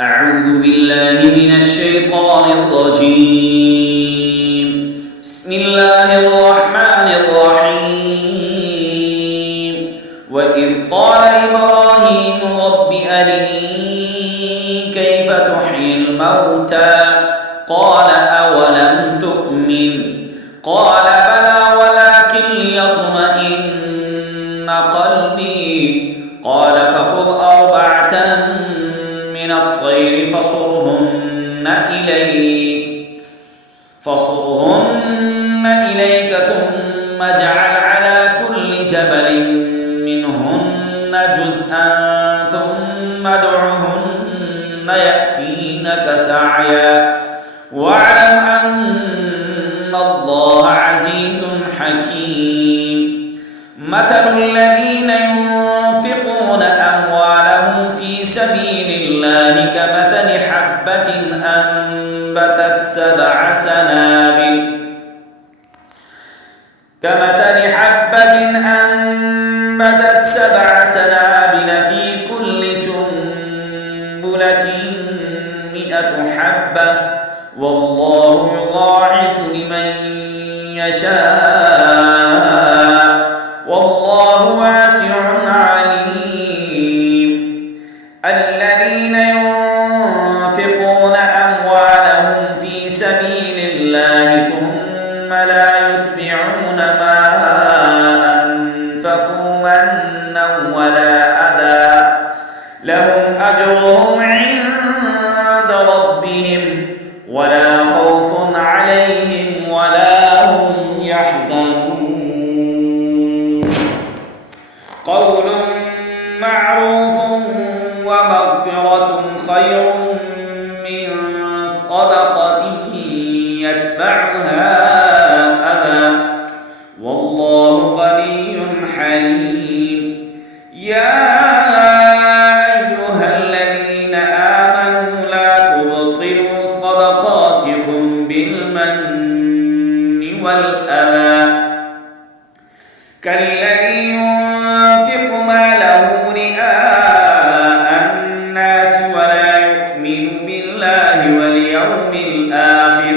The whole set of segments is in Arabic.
أعوذ بالله من الشيطان الرجيم. بسم الله الرحمن الرحيم. وإذ قال إبراهيم رب أرني كيف تحيي الموتى قال أولم تؤمن قال بلى ولكن ليطمئن قلبي قال فخذ أربعة من الطير فصرهن إليك ثم اجعل على كل جبل منهن جزءا ثم ادعهن يأتينك سعيا واعلم أن الله عزيز حكيم. مثل الذين ينفقون أموالهم في سبيل الله كمثل حبة أنبتت سبع سنابل في كل سنبلة 100 حبة والله يضاعف لمن يشاء والله واسع عليم. الذين ينفقون أموالهم في سبيل الله ثم لا يتبعون ما أنفقوا منا ولا أذى لهم أجرهم عند ربهم ولا خوف عليهم ولا هم يحزنون. قول معروف ومغفرة خير من صدقة يتبعها أذى والله غني حليم. يا أيها الذين آمنوا لا تبطلوا صدقاتكم بالمن والأذى كالذي ينفق ماله رئاء الناس ولا يؤمن بالله واليوم الآخر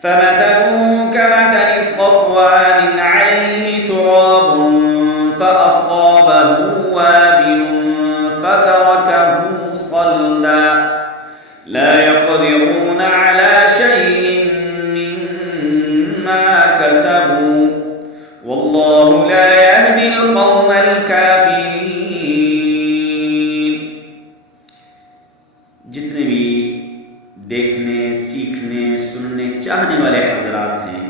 فمثله كمثل صفوان عليه تراب فأصابه وابل فتركه صلدا لا يقدرون على شيء مما كسبوا والله لا يهدي القوم الكافرين. जितने भी देखने सीखने सुनने चाहने वाले हजरात हैं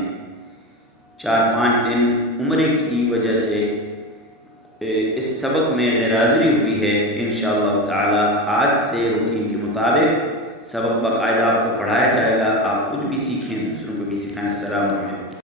4-5 दिन उम्र की वजह से इस सबक में गैरहाज़िरी हुई है। इंशाअल्लाह ताला आज से रूटीन के मुताबिक सबक बाकायदा आपको पढ़ाया जाएगा। आप खुद भी सीखें, दूसरों को भी सिखाएं। अस्सलामु अलैकुम।